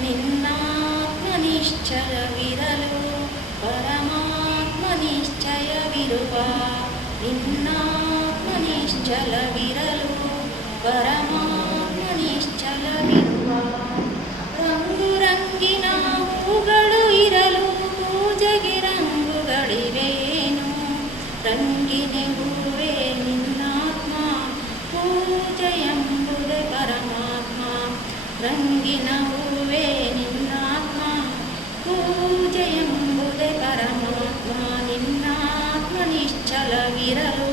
ನಿನ್ನಾತ್ಮ ನಿಶ್ಚಲವಿರಲು ಪರಮಾತ್ಮ ನಿಶ್ಚಯವಿರುವ. ನಿನ್ನಾತ್ಮ ನಿಶ್ಚಲವಿರಲು ಪರಮಾತ್ಮ ನಿಶ್ಚಲವಿರುವ. ರಂಗು ರಂಗಿನ ಹೂಗಳು ಇರಲು ಪೂಜೆಗೆ ರಂಗುಗಳಿವೇನು. ರಂಗಿನ ಹೂವೇ ನಿನ್ನಾತ್ಮ ಪೂಜೆ ಎಂಬುದೇ ಪರಮಾತ್ಮ. ರಂಗಿನ ಹೂವೇ ನಿನ್ನಾತ್ಮ ಪೂಜೆ ಎಂಬುದೇ ಪರಮಾತ್ಮ. ನಿನ್ನಾತ್ಮ ನಿಶ್ಚಲವಿರಲು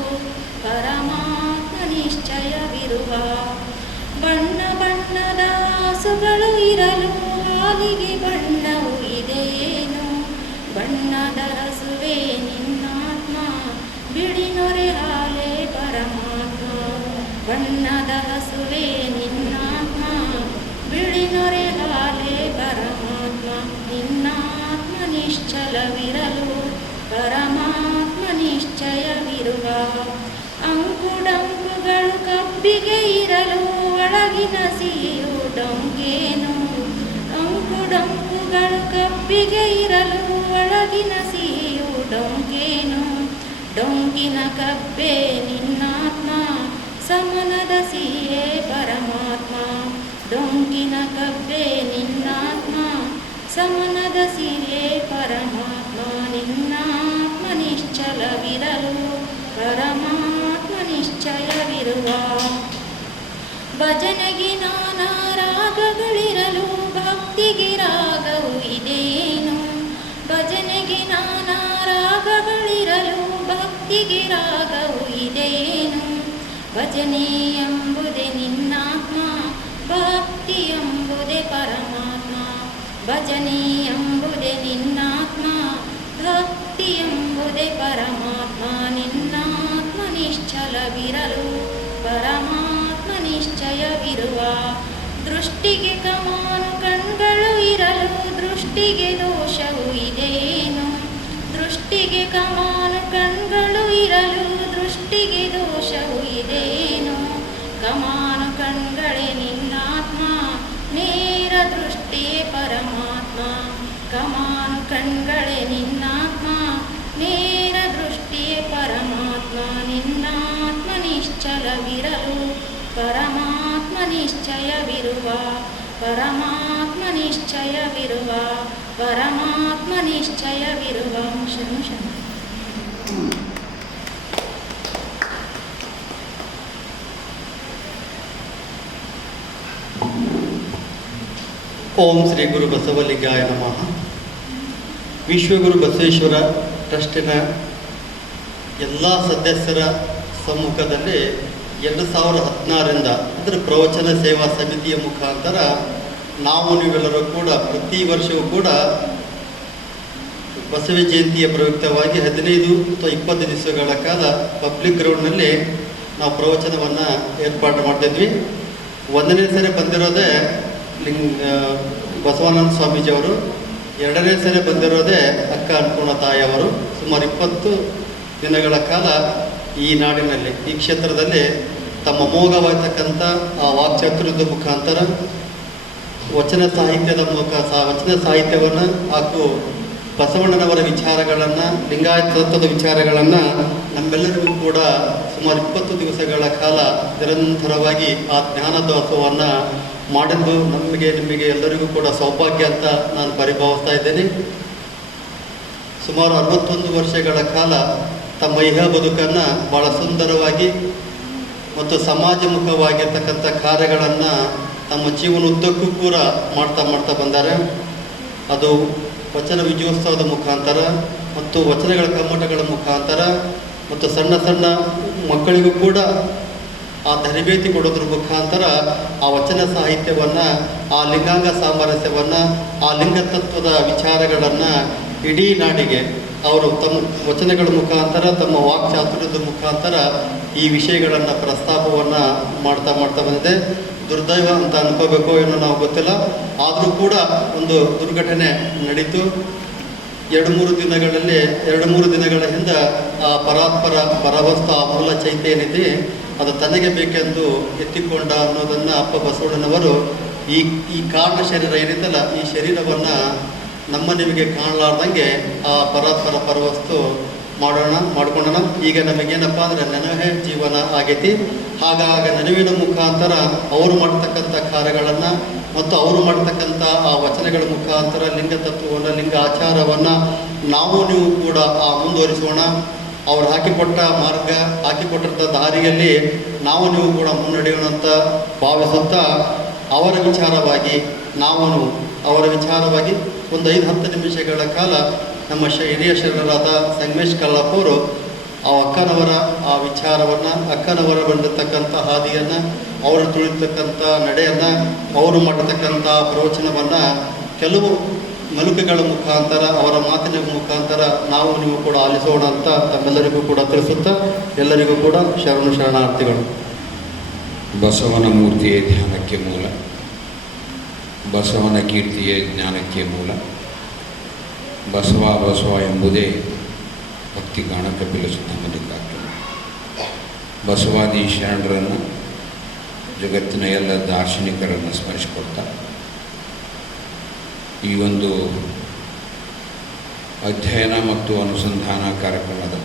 ಪರಮಾತ್ಮ ನಿಶ್ಚಯವಿರುವ. ಬಣ್ಣ ಬಣ್ಣದ ಹಸುಗಳು ಇರಲು ಹಾಲಿಗೆ ಬಣ್ಣವು ಇದೇನು. ಬಣ್ಣದ ಹಸುವೇ ನಿನ್ನಾತ್ಮ ಬಿಳಿ ನೊರೆ ಹಾಲೇ ಪರಮಾತ್ಮ. ಬಣ್ಣದ ಹಸುವೇ ನಿನ್ನಾತ್ಮ ಬಿಳಿ ನೊರೆ ಹಾಲೇ ಪರಮಾತ್ಮ. ನಿನ್ನಾತ್ಮ ನಿಶ್ಚಲವಿರಲು ಪರಮಾತ್ಮ ನಿಶ್ಚಯವಿರುವ. ಅಂಕುಡಂಕುಗಳು ಕಬ್ಬಿಗೆ ಇರಲು ಒಳಗಿನ ಸಿಹಿಯು ಡೊಂಗೇನು. ಅಂಕುಡಂಕುಗಳು ಕಬ್ಬಿಗೆ ಇರಲು ಒಳಗಿನ ಸಿಹಿಯು ಡೊಂಗೇನು. ಡೊಂಗಿನ ಕಬ್ಬೆ ನಿನ್ನಾತ್ಮ ಸಮನದ ಸಿಹಿಯೇ ಪರಮಾತ್ಮ. ಡೊಂಗಿನ ಕಬ್ಬೆ ನಿನ್ನಾತ್ಮ ಸಮನದ ಸಿಹಿಯೇ ಪರಮಾತ್ಮ. ನಿನ್ನಾತ್ಮ ನಿಶ್ಚಲವಿರಲು ಪರಮಾತ್ಮ ನಿಶ್ಚಯವಿರುವ. ಭಜನೆಗೆ ನಾನಾ ರಾಗಗಳಿರಲು ಭಕ್ತಿಗೆ ರಾಗವು ಇದೇನು. ಭಜನೆಗೆ ನಾನಾ ರಾಗಗಳಿರಲು ಭಕ್ತಿಗೆ ರಾಗವು ಇದೇನು. ಭಜನೆ ಎಂಬುದೇ ನಿನ್ನಾತ್ಮ ಭಕ್ತಿ ಎಂಬುದೇ ಪರಮಾತ್ಮ. ಭಜನೆ ಎಂಬುದೇ ನಿನ್ನಾತ್ಮ ಭಕ್ತಿ ಎಂಬುದೇ ಪರಮಾತ್ಮ. ನಿನ್ನಾತ್ಮ ನಿಶ್ಚಲವಿರಲು ಪರಮಾತ್ಮ ನಿಶ್ಚಯವಿರುವ. ದೃಷ್ಟಿಗೆ ಕಮಾನು ಕಣ್ಗಳು ಇರಲು ದೃಷ್ಟಿಗೆ ದೋಷವು ಇದೇನು. ದೃಷ್ಟಿಗೆ ಕಮಾನು ಕಣ್ಗಳು ಇರಲು ದೃಷ್ಟಿಗೆ ದೋಷವು ಇದೇನು. ಕಮಾನು ಕಣ್ಗಳೇ ನಿನ್ನಾತ್ಮ ನೇರ ದೃಷ್ಟಿಯೇ ಪರಮಾತ್ಮ. ಕಮಾನು ಕಣ್ಗಳೇ ನಿನ್ನಾತ್ಮ ನೇರ ದೃಷ್ಟಿಯೇ ಪರಮಾತ್ಮ. ನಿನ್ನಾತ್ಮ ನಿಶ್ಚಲವಿರಲು ಪರಮಾತ್ಮ ನಿಶ್ಚಯವಿರುವ. ಪರಮಾತ್ಮ ನಿಶ್ಚಯವಿರುವ ಪರಮಾತ್ಮ ನಿಶ್ಚಯವಿರುವ. ಶರಣು ಶರಣು. ಓಂ ಶ್ರೀ ಗುರು ಬಸವಲಿಂಗಾಯ ನಮಃ. ವಿಶ್ವಗುರು ಬಸವೇಶ್ವರ ಟ್ರಸ್ಟಿನ ಎಲ್ಲ ಸದಸ್ಯರ ಸಮ್ಮುಖದಲ್ಲಿ 2016ರಿಂದ ಅಂದರೆ ಪ್ರವಚನ ಸೇವಾ ಸಮಿತಿಯ ಮುಖಾಂತರ ನಾವು ನೀವೆಲ್ಲರೂ ಕೂಡ ಪ್ರತಿ ವರ್ಷವೂ ಕೂಡ ಬಸವ ಜಯಂತಿಯ ಪ್ರಯುಕ್ತವಾಗಿ 15 ಅಥವಾ 20 ದಿವಸಗಳ ಕಾಲ ಪಬ್ಲಿಕ್ ಗ್ರೌಂಡ್ನಲ್ಲಿ ನಾವು ಪ್ರವಚನವನ್ನು ಏರ್ಪಾಡು ಮಾಡ್ತಿದ್ವಿ. 1ನೇ ಸರಿ ಬಂದಿರೋದೇ ಬಸವಾನಂದ ಸ್ವಾಮೀಜಿಯವರು, 2ನೇ ಸರಿ ಬಂದಿರೋದೇ ಅಕ್ಕ ಅನ್ನಪೂರ್ಣ ತಾಯಿಯವರು. ಸುಮಾರು 20 ದಿನಗಳ ಕಾಲ ಈ ನಾಡಿನಲ್ಲಿ ಈ ಕ್ಷೇತ್ರದಲ್ಲಿ ತಮ್ಮ ಅಮೋಘವಾಗಿರ್ತಕ್ಕಂಥ ಆ ವಾಕ್ಚಾತುರ್ಯದ ಮುಖಾಂತರ ವಚನ ಸಾಹಿತ್ಯದ ವಚನ ಸಾಹಿತ್ಯವನ್ನು ಹಾಗೂ ಬಸವಣ್ಣನವರ ವಿಚಾರಗಳನ್ನು, ಲಿಂಗಾಯತ ತತ್ವದ ವಿಚಾರಗಳನ್ನು ನಮ್ಮೆಲ್ಲರಿಗೂ ಕೂಡ ಸುಮಾರು 20 ದಿವಸಗಳ ಕಾಲ ನಿರಂತರವಾಗಿ ಆ ಜ್ಞಾನೋತ್ಸವವನ್ನು ಮಾಡಿದ್ದು ನಿಮಗೆ ಎಲ್ಲರಿಗೂ ಕೂಡ ಸೌಭಾಗ್ಯ ಅಂತ ನಾನು ಪರಿಭಾವಿಸ್ತಾ ಇದ್ದೇನೆ. ಸುಮಾರು 61 ವರ್ಷಗಳ ಕಾಲ ತಮ್ಮ ಇಹ ಬದುಕನ್ನು ಭಾಳ ಸುಂದರವಾಗಿ ಮತ್ತು ಸಮಾಜಮುಖವಾಗಿರ್ತಕ್ಕಂಥ ಕಾರ್ಯಗಳನ್ನು ತಮ್ಮ ಜೀವನೋದ್ದಕ್ಕೂ ಕೂಡ ಮಾಡ್ತಾ ಬಂದ್ದಾರೆ. ಅದು ವಚನ ವಿಜಯೋತ್ಸವದ ಮುಖಾಂತರ ಮತ್ತು ವಚನಗಳ ಕಮ್ಮಟಗಳ ಮುಖಾಂತರ ಮತ್ತು ಸಣ್ಣ ಸಣ್ಣ ಮಕ್ಕಳಿಗೂ ಕೂಡ ಆ ತರಬೇತಿ ಕೊಡೋದ್ರ ಮುಖಾಂತರ ಆ ವಚನ ಸಾಹಿತ್ಯವನ್ನು, ಆ ಲಿಂಗಾಂಗ ಸಾಮರಸ್ಯವನ್ನು, ಆ ಲಿಂಗತತ್ವದ ವಿಚಾರಗಳನ್ನು ಇಡೀ ನಾಡಿಗೆ ಅವರು ತಮ್ಮ ವಚನಗಳ ಮುಖಾಂತರ, ತಮ್ಮ ವಾಕ್ಚಾತುರ್ಯದ ಮುಖಾಂತರ ಈ ವಿಷಯಗಳನ್ನು ಪ್ರಸ್ತಾಪವನ್ನು ಮಾಡ್ತಾ ಬಂದಿದೆ. ದುರ್ದೈವ ಅಂತ ಅನ್ಕೋಬೇಕೋ ಏನೋ ನಾವು ಗೊತ್ತಿಲ್ಲ. ಆದರೂ ಕೂಡ ಒಂದು ದುರ್ಘಟನೆ ನಡೀತು. 2-3 ದಿನಗಳ ಹಿಂದೆ ಆ ಪರವಸ್ತು ಆ ಮೂಲ ಚೈತ್ಯ ಏನಿದೆ ಅದು ತನಗೆ ಬೇಕೆಂದು ಎತ್ತಿಕೊಂಡ ಅನ್ನೋದನ್ನು ಅಪ್ಪ ಬಸವಣ್ಣನವರು ಈ ಈ ಕಾರಣ ಶರೀರ ಏನಿತ್ತಲ್ಲ, ಈ ಶರೀರವನ್ನು ನಮ್ಮ ನಿಮಗೆ ಕಾಣಲಾರ್ದಂಗೆ ಆ ಪರಸ್ಪರ ಪರವಸ್ತು ಮಾಡ್ಕೊಂಡನ. ಈಗ ನಮಗೇನಪ್ಪ ಅಂದರೆ ನೆನಹೇ ಜೀವನ ಆಗೈತಿ. ಹಾಗಾಗಿ ನೆನವಿನ ಮುಖಾಂತರ ಅವರು ಮಾಡ್ತಕ್ಕಂಥ ಕಾರ್ಯಗಳನ್ನು ಮತ್ತು ಅವರು ಮಾಡ್ತಕ್ಕಂಥ ಆ ವಚನಗಳ ಮುಖಾಂತರ ಲಿಂಗ ತತ್ವವನ್ನು, ಲಿಂಗ ಆಚಾರವನ್ನು ನಾವು ನೀವು ಕೂಡ ಮುಂದುವರಿಸೋಣ. ಅವ್ರು ಹಾಕಿಕೊಟ್ಟ ಮಾರ್ಗ, ಹಾಕಿಕೊಟ್ಟಿದ್ದ ದಾರಿಯಲ್ಲಿ ನಾವು ನೀವು ಕೂಡ ಮುನ್ನಡೆಯೋಣ ಅಂತ ಭಾವಿಸುತ್ತಾ ಅವರ ವಿಚಾರವಾಗಿ ಅವರ ವಿಚಾರವಾಗಿ ಒಂದು 5-10 ನಿಮಿಷಗಳ ಕಾಲ ನಮ್ಮ ಹಿರಿಯ ಶರಣರಾದ ಸಂಗಮೇಶ್ ಕಲ್ಲಪ್ಪವರು ಆ ಅಕ್ಕನವರ ಆ ವಿಚಾರವನ್ನು, ಅಕ್ಕನವರ ಬಂದಿರತಕ್ಕಂಥ ಹಾದಿಯನ್ನು, ಅವರು ತುಳಿತಕ್ಕಂಥ ನಡೆಯನ್ನು, ಅವರು ಮಾಡತಕ್ಕಂಥ ಪ್ರವಚನವನ್ನು ಕೆಲವು ಮಲುಕುಗಳ ಮುಖಾಂತರ, ಅವರ ಮಾತಿನ ಮುಖಾಂತರ ನಾವು ನೀವು ಕೂಡ ಆಲಿಸೋಣ ಅಂತ ತಮ್ಮೆಲ್ಲರಿಗೂ ಕೂಡ ತಿಳಿಸುತ್ತಾ ಎಲ್ಲರಿಗೂ ಕೂಡ ಶರಣಾರ್ಥಿಗಳು. ಬಸವನ ಮೂರ್ತಿಯೇ ಧ್ಯಾನಕ್ಕೆ ಮೂಲ, ಬಸವನ ಕೀರ್ತಿಯೇ ಜ್ಞಾನಕ್ಕೆ ಮೂಲ, ಬಸವ ಎಂಬುದೇ ಭಕ್ತಿ ಗಾನ ಕಪಿಲ ಸುತ್ತಮಲ್ಲಿಕಾಗ್ತದೆ. ಬಸವಾದಿ ಶರಣರನ್ನು, ಜಗತ್ತಿನ ಎಲ್ಲ ದಾರ್ಶನಿಕರನ್ನು ಸ್ಮರಿಸಿಕೊಡ್ತಾ ಈ ಒಂದು ಅಧ್ಯಯನ ಮತ್ತು ಅನುಸಂಧಾನ ಕಾರ್ಯಕ್ರಮದ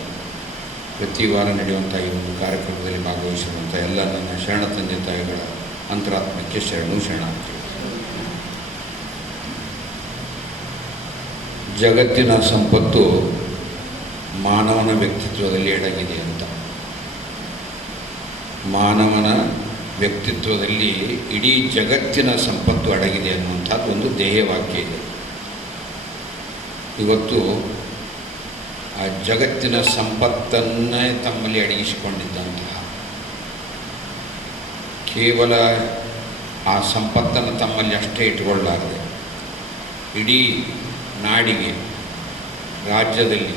ಪ್ರತಿ ವಾರ ನಡೆಯುವಂಥ ಈ ಒಂದು ಕಾರ್ಯಕ್ರಮದಲ್ಲಿ ಭಾಗವಹಿಸಿರುವಂಥ ಎಲ್ಲ ನನ್ನ ಶರಣ ತಂದೆ ತಾಯಿಗಳ ಅಂತರಾತ್ಮಕ್ಕೆ ಶರಣಾರ್ಥಿ. ಜಗತ್ತಿನ ಸಂಪತ್ತು ಮಾನವನ ವ್ಯಕ್ತಿತ್ವದಲ್ಲಿ ಅಡಗಿದೆ ಅಂತ. ಮಾನವನ ವ್ಯಕ್ತಿತ್ವದಲ್ಲಿ ಇಡೀ ಜಗತ್ತಿನ ಸಂಪತ್ತು ಅಡಗಿದೆ ಅನ್ನುವಂಥದ್ದು ಒಂದು ಧ್ಯೇಯವಾಕ್ಯ ಇದೆ. ಇವತ್ತು ಆ ಜಗತ್ತಿನ ಸಂಪತ್ತನ್ನೇ ತಮ್ಮಲ್ಲಿ ಅಡಗಿಸಿಕೊಂಡಿದ್ದಂತಹ, ಕೇವಲ ಆ ಸಂಪತ್ತನ್ನು ತಮ್ಮಲ್ಲಿ ಅಷ್ಟೇ ಇಟ್ಟುಕೊಳ್ಳಾರದೆ ಇಡೀ ನಾಡಿಗೆ, ರಾಜ್ಯದಲ್ಲಿ,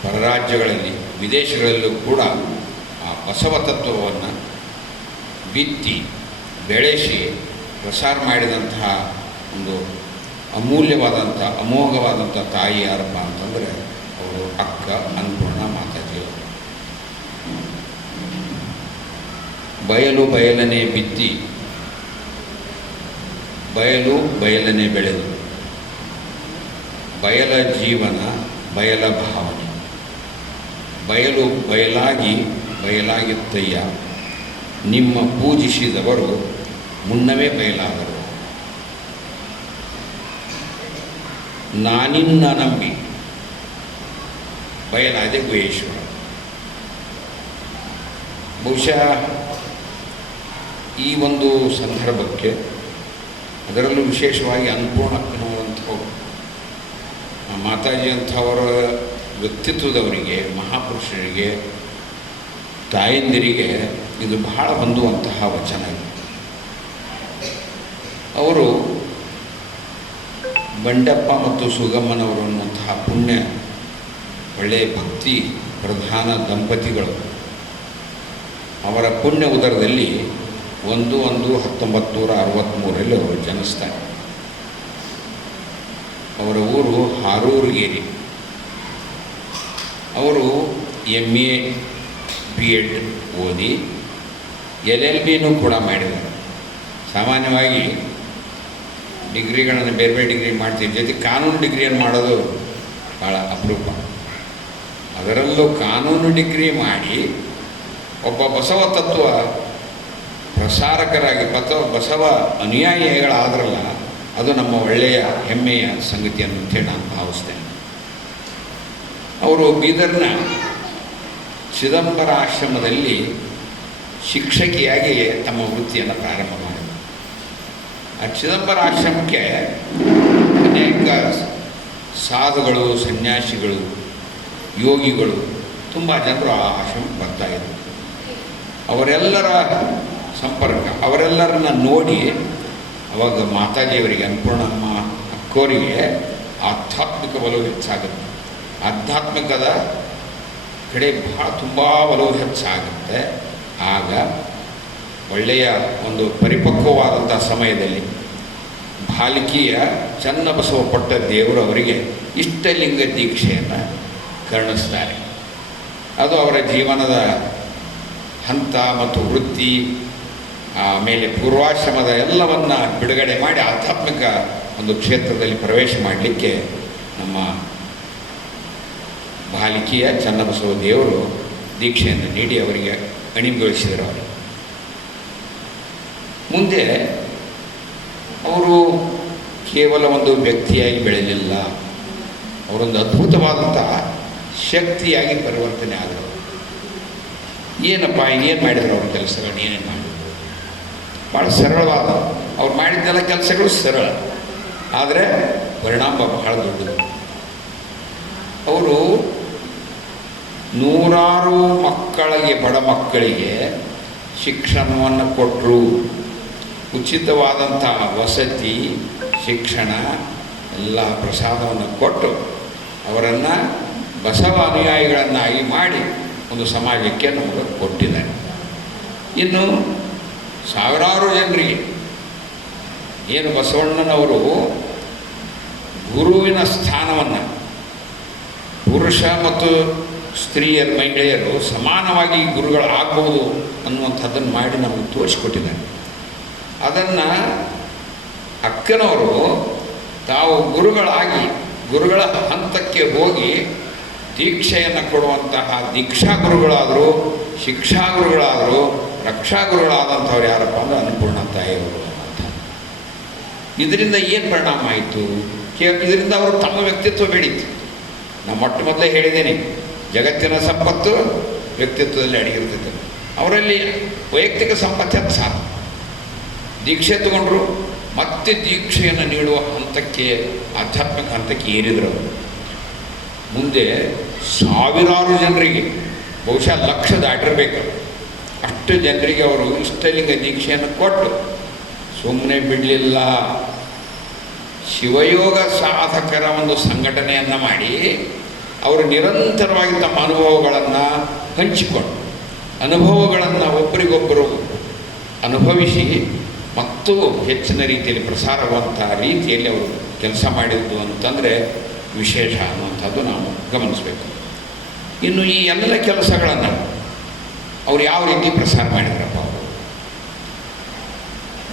ಪರರಾಜ್ಯಗಳಲ್ಲಿ, ವಿದೇಶಗಳಲ್ಲೂ ಕೂಡ ಆ ಬಸವ ತತ್ವವನ್ನು ಬಿತ್ತಿ ಬೆಳೆಸಿ ಪ್ರಸಾರ ಮಾಡಿದಂತಹ ಒಂದು ಅಮೂಲ್ಯವಾದಂಥ, ಅಮೋಘವಾದಂಥ ತಾಯಿ ಯಾರಪ್ಪ ಅಂತಂದರೆ ಅವರು ಅಕ್ಕ ಅನ್ನಪೂರ್ಣ ಮಾತಾಜಿಯವರು. ಬಯಲನೆ ಬಿತ್ತಿ, ಬಯಲನೆ ಬೆಳೆದು, ಬಯಲ ಜೀವನ, ಬಯಲ ಭಾವನೆ, ಬಯಲಾಗಿತ್ತಯ್ಯ ನಿಮ್ಮ ಪೂಜಿಸಿದವರು ಮುನ್ನವೇ ಬಯಲಾದರು. ನಾನಿನ್ನ ನಂಬಿ ಬಯಲಾದೆ ಗುಹೇಶ್ವರ. ಬಹುಶಃ ಈ ಒಂದು ಸಂದರ್ಭಕ್ಕೆ, ಅದರಲ್ಲೂ ವಿಶೇಷವಾಗಿ ಅನ್ನಪೂರ್ಣಕ್ಕನವರಂಥವರು, ಮಾತಾಜಿ ಅಂಥವರ ವ್ಯಕ್ತಿತ್ವದವರಿಗೆ, ಮಹಾಪುರುಷರಿಗೆ, ತಾಯಂದಿರಿಗೆ ಇದು ಬಹಳ ಹೊಂದುವಂತಹ ವಚನ. ಅವರು ಬಂಡೆಪ್ಪ ಮತ್ತು ಸುಗಮ್ಮನವರು ಅನ್ನುವಂತಹ ಪುಣ್ಯ, ಒಳ್ಳೆಯ ಭಕ್ತಿ ಪ್ರಧಾನ ದಂಪತಿಗಳು. ಅವರ ಪುಣ್ಯ ಉದರದಲ್ಲಿ 1/1/1963 ಅವರು ಜನಿಸ್ತಾರೆ. ಅವರ ಊರು ಹಾರೂರುಗೇರಿ. ಅವರು MA B.Ed ಓದಿ LLBನೂ ಕೂಡ ಮಾಡಿದ್ದಾರೆ. ಸಾಮಾನ್ಯವಾಗಿ ಡಿಗ್ರಿಗಳನ್ನು ಬೇರೆ ಬೇರೆ ಡಿಗ್ರಿ ಮಾಡ್ತೀವಿ, ಜೊತೆ ಕಾನೂನು ಡಿಗ್ರಿಯನ್ನು ಮಾಡೋದು ಭಾಳ ಅಪರೂಪ. ಅದರಲ್ಲೂ ಕಾನೂನು ಡಿಗ್ರಿ ಮಾಡಿ ಒಬ್ಬ ಬಸವ ತತ್ವ ಪ್ರಸಾರಕರಾಗಿ ಬಸವ ಅನುಯಾಯಿಗಳಾದ್ರಲ್ಲ, ಅದು ನಮ್ಮ ಒಳ್ಳೆಯ ಹೆಮ್ಮೆಯ ಸಂಗತಿ ಅಂತೇಳಿ ನಾನು ಭಾವಿಸ್ತೇನೆ. ಅವರು ಬೀದರ್ನ ಚಿದಂಬರ ಆಶ್ರಮದಲ್ಲಿ ಶಿಕ್ಷಕಿಯಾಗಿ ತಮ್ಮ ವೃತ್ತಿಯನ್ನು ಪ್ರಾರಂಭ ಮಾಡಿದರು. ಆ ಚಿದಂಬರ ಆಶ್ರಮಕ್ಕೆ ಅನೇಕ ಸಾಧುಗಳು, ಸನ್ಯಾಸಿಗಳು, ಯೋಗಿಗಳು, ತುಂಬ ಜನರು ಆ ಆಶ್ರಮಕ್ಕೆ ಬರ್ತಾಯಿದ್ರು. ಅವರೆಲ್ಲರ ಸಂಪರ್ಕ, ಅವರೆಲ್ಲರನ್ನ ನೋಡಿ ಅವಾಗ ಮಾತಾಜಿಯವರಿಗೆ, ಅನ್ನಪೂರ್ಣಮ್ಮ ಅಕ್ಕೋರಿಗೆ ಆಧ್ಯಾತ್ಮಿಕ ಒಲವು ಹೆಚ್ಚಾಗುತ್ತೆ. ಆಧ್ಯಾತ್ಮಿಕದ ಕಡೆ ತುಂಬ ಒಲವು ಹೆಚ್ಚಾಗುತ್ತೆ. ಆಗ ಒಳ್ಳೆಯ ಒಂದು ಪರಿಪಕ್ವವಾದಂಥ ಸಮಯದಲ್ಲಿ ಬಾಲಿಕಿಯ ಚನ್ನಬಸವ ಪಟ್ಟ ದೇವರು ಅವರಿಗೆ ಇಷ್ಟಲಿಂಗ ದೀಕ್ಷೆಯನ್ನು ಕರುಣಿಸ್ತಾರೆ. ಅದು ಅವರ ಜೀವನದ ಹಂತ ಮತ್ತು ವೃತ್ತಿ ಆಮೇಲೆ ಪೂರ್ವಾಶ್ರಮದ ಎಲ್ಲವನ್ನು ಬಿಡುಗಡೆ ಮಾಡಿ ಆಧ್ಯಾತ್ಮಿಕ ಒಂದು ಕ್ಷೇತ್ರದಲ್ಲಿ ಪ್ರವೇಶ ಮಾಡಲಿಕ್ಕೆ ನಮ್ಮ ಬಾಲಿಕೆಯ ಚನ್ನಬಸವ ದೇವರು ದೀಕ್ಷೆಯನ್ನು ನೀಡಿ ಅವರಿಗೆ ಅಣಿಗೊಳಿಸಿದರು. ಅವರು ಮುಂದೆ ಅವರು ಕೇವಲ ಒಂದು ವ್ಯಕ್ತಿಯಾಗಿ ಬೆಳೆಯಲಿಲ್ಲ, ಅವರೊಂದು ಅದ್ಭುತವಾದಂಥ ಶಕ್ತಿಯಾಗಿ ಪರಿವರ್ತನೆ ಆದರು. ಏನಪ್ಪ ಏನು ಮಾಡಿದ್ರು ಅವ್ರ ಕೆಲಸಗಳನ್ನ, ಏನೇನು ಮಾಡಿದ್ರು? ಭಾಳ ಸರಳವಾದ, ಅವ್ರು ಮಾಡಿದ್ದೆಲ್ಲ ಕೆಲಸಗಳು ಸರಳ, ಆದರೆ ಪರಿಣಾಮ ಬಹಳ ದೊಡ್ಡದು. ಅವರು ನೂರಾರು ಮಕ್ಕಳಿಗೆ, ಬಡ ಮಕ್ಕಳಿಗೆ ಶಿಕ್ಷಣವನ್ನು ಕೊಟ್ಟರು. ಉಚಿತವಾದಂಥ ವಸತಿ, ಶಿಕ್ಷಣ ಎಲ್ಲ ಪ್ರಸಾದವನ್ನು ಕೊಟ್ಟು ಅವರನ್ನು ಬಸವ ಅನುಯಾಯಿಗಳನ್ನಾಗಿ ಮಾಡಿ ಒಂದು ಸಮಾಜಕ್ಕೆ ನಮಗೆ ಕೊಟ್ಟಿದ್ದಾರೆ. ಇನ್ನು ಸಾವಿರಾರು ಜನರಿಗೆ ಏನು ಬಸವಣ್ಣನವರು ಗುರುವಿನ ಸ್ಥಾನವನ್ನು, ಪುರುಷ ಮತ್ತು ಸ್ತ್ರೀಯರು, ಮಹಿಳೆಯರು ಸಮಾನವಾಗಿ ಗುರುಗಳಾಗಬಹುದು ಅನ್ನುವಂಥದ್ದನ್ನು ಮಾಡಿ ನಮಗೆ ತೋರಿಸಿಕೊಟ್ಟಿದ್ದಾರೆ. ಅದನ್ನು ಅಕ್ಕನವರು ತಾವು ಗುರುಗಳಾಗಿ ಗುರುಗಳ ಹಂತಕ್ಕೆ ಹೋಗಿ ದೀಕ್ಷೆಯನ್ನು ಕೊಡುವಂತಹ ದೀಕ್ಷಾ ಗುರುಗಳಾದರು, ಶಿಕ್ಷಾ ಗುರುಗಳಾದರು, ರಕ್ಷಾ ಗುರುಗಳಾದಂಥವ್ರು ಯಾರಪ್ಪ ಅಂದರೆ ಅನ್ನಪೂರ್ಣ ತಾಯಿಯವರು ಅಂತ. ಇದರಿಂದ ಏನು ಪರಿಣಾಮ ಆಯಿತು? ಇದರಿಂದ ಅವರು ತಮ್ಮ ವ್ಯಕ್ತಿತ್ವ ಬೆಳೀತು. ನಾನು ಮೊಟ್ಟ ಮೊದಲೇ ಹೇಳಿದ್ದೇನೆ, ಜಗತ್ತಿನ ಸಂಪತ್ತು ವ್ಯಕ್ತಿತ್ವದಲ್ಲಿ ಅಡಗಿರ್ತೈತೆ. ಅವರಲ್ಲಿ ವೈಯಕ್ತಿಕ ಸಂಪತ್ತು ಹೆಚ್ಚು ಸಾಕು. ದೀಕ್ಷೆ ತಗೊಂಡ್ರು, ಮತ್ತೆ ದೀಕ್ಷೆಯನ್ನು ನೀಡುವ ಹಂತಕ್ಕೆ, ಆಧ್ಯಾತ್ಮಿಕ ಹಂತಕ್ಕೆ ಏರಿದ್ರು. ಮುಂದೆ ಸಾವಿರಾರು ಜನರಿಗೆ, ಬಹುಶಃ ಲಕ್ಷ ದಾಟಿರಬೇಕು, ಅಷ್ಟು ಜನರಿಗೆ ಅವರು ಇಷ್ಟಲಿಂಗ ದೀಕ್ಷೆಯನ್ನು ಕೊಟ್ಟು ಸುಮ್ಮನೆ ಬಿಡಲಿಲ್ಲ. ಶಿವಯೋಗ ಸಾಧಕರ ಒಂದು ಸಂಘಟನೆಯನ್ನು ಮಾಡಿ ಅವರು ನಿರಂತರವಾಗಿ ತಮ್ಮ ಅನುಭವಗಳನ್ನು ಹಂಚಿಕೊಂಡು, ಅನುಭವಗಳನ್ನು ಒಬ್ಬರಿಗೊಬ್ಬರು ಅನುಭವಿಸಿ ಮತ್ತು ಹೆಚ್ಚಿನ ರೀತಿಯಲ್ಲಿ ಪ್ರಸಾರವಾದಂಥ ರೀತಿಯಲ್ಲಿ ಅವರು ಕೆಲಸ ಮಾಡಿದ್ದು ಅಂತಂದರೆ ವಿಶೇಷ ಅನ್ನುವಂಥದ್ದು ನಾವು ಗಮನಿಸಬೇಕು. ಇನ್ನು ಈ ಎಲ್ಲ ಕೆಲಸಗಳನ್ನು ಅವ್ರು ಯಾವ ರೀತಿ ಪ್ರಸಾರ ಮಾಡಿದ್ರಪ್ಪ? ಅವರು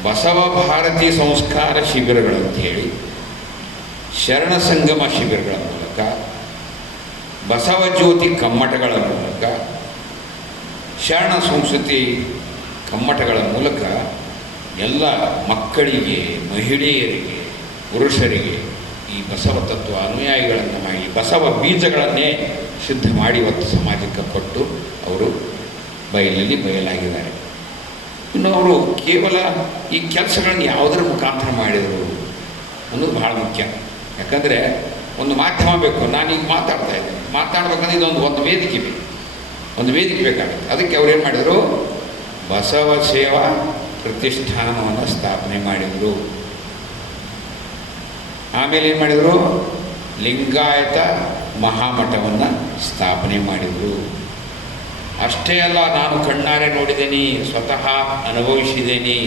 ಬಸವ ಭಾರತಿ ಸಂಸ್ಕಾರ ಶಿಬಿರಗಳಂಥೇಳಿ, ಶರಣ ಸಂಗಮ ಶಿಬಿರಗಳ ಮೂಲಕ, ಬಸವ ಜ್ಯೋತಿ ಕಮ್ಮಟಗಳ ಮೂಲಕ, ಶರಣ ಸಂಸ್ಕೃತಿ ಕಮ್ಮಟಗಳ ಮೂಲಕ ಎಲ್ಲ ಮಕ್ಕಳಿಗೆ, ಮಹಿಳೆಯರಿಗೆ, ಪುರುಷರಿಗೆ ಈ ಬಸವ ತತ್ವ ಅನುಯಾಯಿಗಳನ್ನು ಮಾಡಿ ಬಸವ ಬೀಜಗಳನ್ನೇ ಸಿದ್ಧ ಮಾಡಿ ಇವತ್ತು ಸಮಾಜಕ್ಕೆ ಕೊಟ್ಟು ಅವರು ಬಯಲಲ್ಲಿ ಬಯಲಾಗಿದ್ದಾರೆ. ಇನ್ನು ಅವರು ಕೇವಲ ಈ ಕೆಲಸಗಳನ್ನು ಯಾವುದರ ಮುಖಾಂತರ ಮಾಡಿದರು ಅನ್ನೋದು ಭಾಳ ಮುಖ್ಯ. ಯಾಕಂದರೆ ಒಂದು ಮಾಧ್ಯಮ ಬೇಕು. ನಾನೀಗ ಮಾತಾಡ್ತಾ ಇದ್ದೇನೆ, ಮಾತಾಡ್ಬೇಕಂದ್ರೆ ಇದೊಂದು ವೇದಿಕೆ ಬೇಕು, ಒಂದು ವೇದಿಕೆ ಬೇಕಾಗುತ್ತೆ. ಅದಕ್ಕೆ ಅವ್ರು ಏನು ಮಾಡಿದರು? ಬಸವ ಸೇವಾ ಪ್ರತಿಷ್ಠಾನವನ್ನು ಸ್ಥಾಪನೆ ಮಾಡಿದರು. ಆಮೇಲೆ ಏನು ಮಾಡಿದರು? ಲಿಂಗಾಯತ ಮಹಾಮಠವನ್ನು ಸ್ಥಾಪನೆ ಮಾಡಿದರು. ಅಷ್ಟೇ ಅಲ್ಲ, ನಾನು ಕಣ್ಣಾರೆ ನೋಡಿದ್ದೇನೆ, ಸ್ವತಃ ಅನುಭವಿಸಿದ್ದೇನೆ,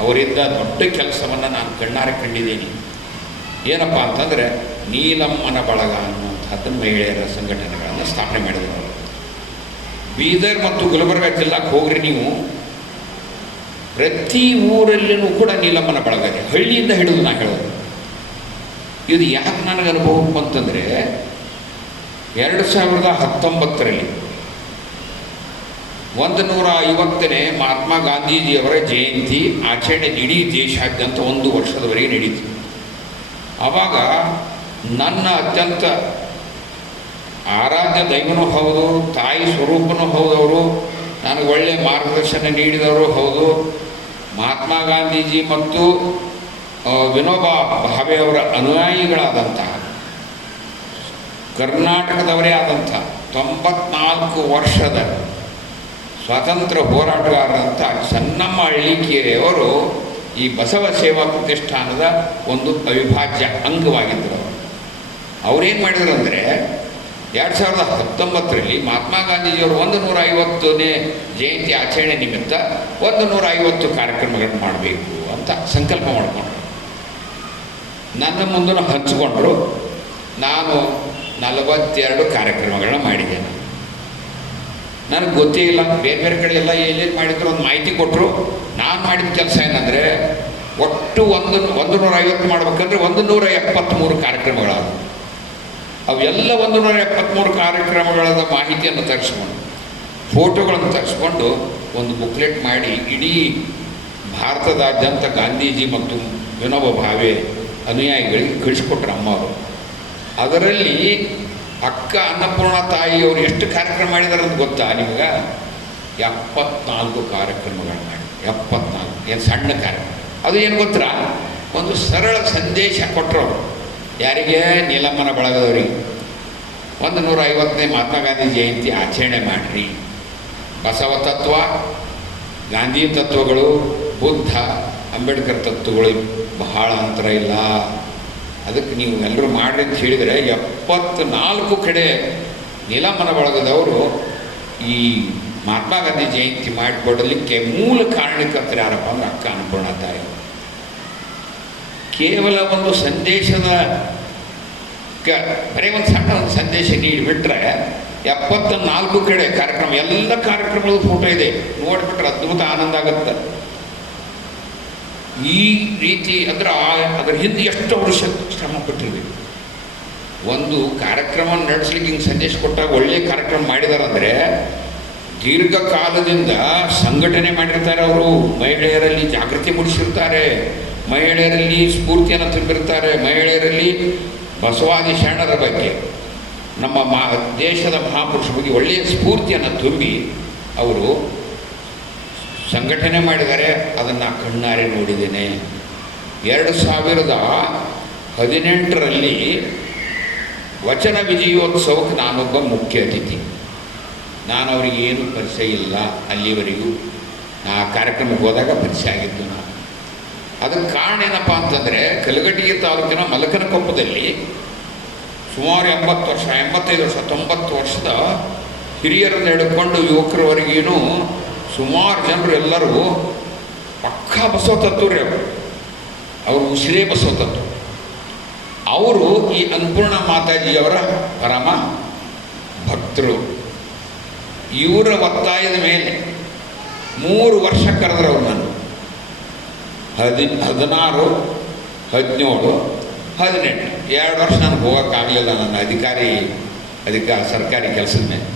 ಅವರಿಂದ ದೊಡ್ಡ ಕೆಲಸವನ್ನು ನಾನು ಕಣ್ಣಾರೆ ಕಂಡಿದ್ದೇನೆ. ಏನಪ್ಪ ಅಂತಂದರೆ ನೀಲಮ್ಮನ ಬಳಗ ಅನ್ನುವಂಥದ್ದನ್ನು ಮಹಿಳೆಯರ ಸಂಘಟನೆಗಳನ್ನು ಸ್ಥಾಪನೆ ಮಾಡಿದರು. ಅವರು ಬೀದರ್ ಮತ್ತು ಗುಲ್ಬರ್ಗ ಜಿಲ್ಲಾಕ್ಕೆ ಹೋಗ್ರಿ ನೀವು, ಪ್ರತಿ ಊರಲ್ಲಿನೂ ಕೂಡ ನೀಲಮ್ಮನ ಬಳಗ ಇದೆ, ಹಳ್ಳಿಯಿಂದ ಹಿಡಿದು ನಾ ಹೇಳೋದು. ಇದು ಯಾಕೆ ನನಗೆ ಅನುಭವ ಅಂತಂದರೆ 2019ರಲ್ಲಿ 150ನೇ ಮಹಾತ್ಮ ಗಾಂಧೀಜಿಯವರ ಜಯಂತಿ ಆಚರಣೆ ಇಡೀ ದೇಶಾದ್ಯಂತ 1 ವರ್ಷದವರೆಗೆ ನಡೀತು. ಆವಾಗ ನನ್ನ ಅತ್ಯಂತ ಆರಾಧ್ಯ ದೈವನೂ ಹೌದು, ತಾಯಿ ಸ್ವರೂಪನೂ ಹೌದವರು, ನನಗೆ ಒಳ್ಳೆಯ ಮಾರ್ಗದರ್ಶನ ನೀಡಿದವರು ಹೌದು, ಮಹಾತ್ಮ ಗಾಂಧೀಜಿ ಮತ್ತು ವಿನೋಬಾ ಭಾವೆ ಅವರ ಅನುಯಾಯಿಗಳಾದಂಥ, ಕರ್ನಾಟಕದವರೇ ಆದಂಥ 94 ವರ್ಷದ ಸ್ವಾತಂತ್ರ್ಯ ಹೋರಾಟಗಾರರಂಥ ಚೆನ್ನಮ್ಮ ಅಳ್ಳಿಕೇರಿಯವರು ಈ ಬಸವ ಸೇವಾ ಪ್ರತಿಷ್ಠಾನದ ಒಂದು ಅವಿಭಾಜ್ಯ ಅಂಗವಾಗಿದ್ದರು. ಅವರೇನು ಮಾಡಿದರು ಅಂದರೆ 2019ರಲ್ಲಿ ಮಹಾತ್ಮ ಗಾಂಧೀಜಿಯವರು 150ನೇ ಜಯಂತಿ ಆಚರಣೆ ನಿಮಿತ್ತ 150 ಕಾರ್ಯಕ್ರಮಗಳನ್ನು ಮಾಡಬೇಕು ಅಂತ ಸಂಕಲ್ಪ ಮಾಡಿಕೊಂಡ್ರು. ನನ್ನ ಮುಂದೂ ಹಂಚಿಕೊಂಡ್ರು. ನಾನು 42 ಕಾರ್ಯಕ್ರಮಗಳನ್ನ ಮಾಡಿದ್ದೇನೆ. ನನಗೆ ಗೊತ್ತೇ ಇಲ್ಲ. ಬೇರೆ ಬೇರೆ ಕಡೆ ಎಲ್ಲ ಎಲ್ಲೇನು ಮಾಡಿದ್ರು ಒಂದು ಮಾಹಿತಿ ಕೊಟ್ಟರು. ನಾನು ಮಾಡಿದ ಕೆಲಸ ಏನಂದರೆ ಒಟ್ಟು 150 ಮಾಡ್ಬೇಕಂದ್ರೆ 173 ಕಾರ್ಯಕ್ರಮಗಳಾದವು. ಅವೆಲ್ಲ 173 ಕಾರ್ಯಕ್ರಮಗಳ ಮಾಹಿತಿಯನ್ನು ತರಿಸ್ಕೊಂಡು, ಫೋಟೋಗಳನ್ನು ತರಿಸ್ಕೊಂಡು ಒಂದು ಬುಕ್ಲೆಟ್ ಮಾಡಿ ಇಡೀ ಭಾರತದಾದ್ಯಂತ ಗಾಂಧೀಜಿ ಮತ್ತು ವಿನೋಬ ಭಾವೆ ಅನುಯಾಯಿಗಳಿಗೆ ಕಳಿಸ್ಕೊಟ್ರು ಅಮ್ಮವರು. ಅದರಲ್ಲಿ ಅಕ್ಕ ಅನ್ನಪೂರ್ಣ ತಾಯಿಯವರು ಎಷ್ಟು ಕಾರ್ಯಕ್ರಮ ಮಾಡಿದಾರೆ ಅಂತ ಗೊತ್ತಾ ನಿಮ್ಗೆ? 74 ಕಾರ್ಯಕ್ರಮಗಳು ಮಾಡಿ. 74 ಏನು ಸಣ್ಣ ಕಾರ್ಯಕ್ರಮ. ಅದು ಏನು ಗೊತ್ತಾ? ಒಂದು ಸರಳ ಸಂದೇಶ ಕೊಟ್ಟರು ಅವರು. ಯಾರಿಗೆ? ನೀಲಮ್ಮನ ಬಳಗದವರಿಗೆ. 150ನೇ ಮಹಾತ್ಮ ಗಾಂಧಿ ಜಯಂತಿ ಆಚರಣೆ ಮಾಡಿರಿ. ಬಸವ ತತ್ವ, ಗಾಂಧಿ ತತ್ವಗಳು, ಬುದ್ಧ, ಅಂಬೇಡ್ಕರ್ ತತ್ವಗಳು ಬಹಳ ಅಂತರ ಇಲ್ಲ. ಅದಕ್ಕೆ ನೀವು ಎಲ್ಲರೂ ಮಾಡಿರಿ ಅಂತ ಹೇಳಿದರೆ 74 ಕಡೆ ನೀಲಮ್ಮನ ಬಳಗದವರು ಈ ಮಹಾತ್ಮ ಗಾಂಧಿ ಜಯಂತಿ ಮಾಡಿಕೊಡಲಿಕ್ಕೆ ಮೂಲ ಕಾರಣಕರ್ತರು ಯಾರಪ್ಪ ಅಂದ್ರೆ ಅಕ್ಕ ಅನ್ನಪೂರ್ಣ ತಾಯಿ. ಕೇವಲ ಒಂದು ಸಂದೇಶದ ಬರೀ ಒಂದು ಸಣ್ಣ ಒಂದು ಸಂದೇಶ ನೀಡಿಬಿಟ್ರೆ 74 ಕಡೆ ಕಾರ್ಯಕ್ರಮ, ಎಲ್ಲ ಕಾರ್ಯಕ್ರಮದ ಫೋಟೋ ಇದೆ, ನೋಡಿಬಿಟ್ರೆ ಅದ್ಭುತ ಆನಂದ ಆಗುತ್ತೆ. ಈ ರೀತಿ ಅಂದ್ರೆ ಅದರ ಹಿಂದೆ ಎಷ್ಟು ವರ್ಷ ಶ್ರಮ ಪಟ್ಟಿರ್ಬೇಕು. ಒಂದು ಕಾರ್ಯಕ್ರಮ ನಡೆಸ್ಲಿಕ್ಕೆ ಹಿಂಗೆ ಸಂದೇಶ ಕೊಟ್ಟಾಗ ಒಳ್ಳೆಯ ಕಾರ್ಯಕ್ರಮ ಮಾಡಿದಾರಂದರೆ ದೀರ್ಘಕಾಲದಿಂದ ಸಂಘಟನೆ ಮಾಡಿರ್ತಾರೆ ಅವರು. ಮಹಿಳೆಯರಲ್ಲಿ ಜಾಗೃತಿ ಮೂಡಿಸಿರ್ತಾರೆ, ಮಹಿಳೆಯರಲ್ಲಿ ಸ್ಫೂರ್ತಿಯನ್ನು ತುಂಬಿರ್ತಾರೆ, ಮಹಿಳೆಯರಲ್ಲಿ ಬಸವಾದಿ ಶರಣರ ಬಗ್ಗೆ, ನಮ್ಮ ದೇಶದ ಮಹಾಪುರುಷರ ಬಗ್ಗೆ ಒಳ್ಳೆಯ ಸ್ಫೂರ್ತಿಯನ್ನು ತುಂಬಿ ಅವರು ಸಂಘಟನೆ ಮಾಡಿದ್ದಾರೆ. ಅದನ್ನು ಕಣ್ಣಾರೆ ನೋಡಿದ್ದೇನೆ. 2018ರಲ್ಲಿ ವಚನ ವಿಜಯೋತ್ಸವಕ್ಕೆ ನಾನೊಬ್ಬ ಮುಖ್ಯ ಅತಿಥಿ. ನಾನು ಅವರಿಗೆ ಏನು ಪರಿಚಯ ಇಲ್ಲ ಅಲ್ಲಿವರೆಗೂ. ಆ ಕಾರ್ಯಕ್ರಮಕ್ಕೆ ಹೋದಾಗ ಪರಿಚಯ ಆಗಿದ್ದು ನಾನು. ಅದಕ್ಕೆ ಕಾರಣ ಏನಪ್ಪ ಅಂತಂದರೆ, ಕಲಘಟಗಿ ತಾಲೂಕಿನ ಮಲಕನಕೊಪ್ಪದಲ್ಲಿ ಸುಮಾರು 80 ವರ್ಷ, 85 ವರ್ಷ, 90 ವರ್ಷದ ಹಿರಿಯರನ್ನು ಹಿಡ್ಕೊಂಡು ಯುವಕರವರೆಗೇನು ಸುಮಾರು ಜನರು ಎಲ್ಲರೂ ಪಕ್ಕಾ ಬಸವ ತತ್ವರೇ. ಅವರು ಉಸಿರೇ ಬಸವ ತತ್ವ. ಅವರು ಈ ಅನ್ನಪೂರ್ಣ ಮಾತಾಜಿಯವರ ಪರಮ ಭಕ್ತರು. ಇವರ ಒತ್ತಾಯದ ಮೇಲೆ 3 ವರ್ಷ ಕರೆದ್ರು ಅವರು. ನಾನು 16, 17, 18 2 ವರ್ಷ ನನಗೆ ಹೋಗೋಕ್ಕಾಗಲಿಲ್ಲ ನನ್ನ ಸರ್ಕಾರಿ ಕೆಲಸದ ಮೇಲೆ.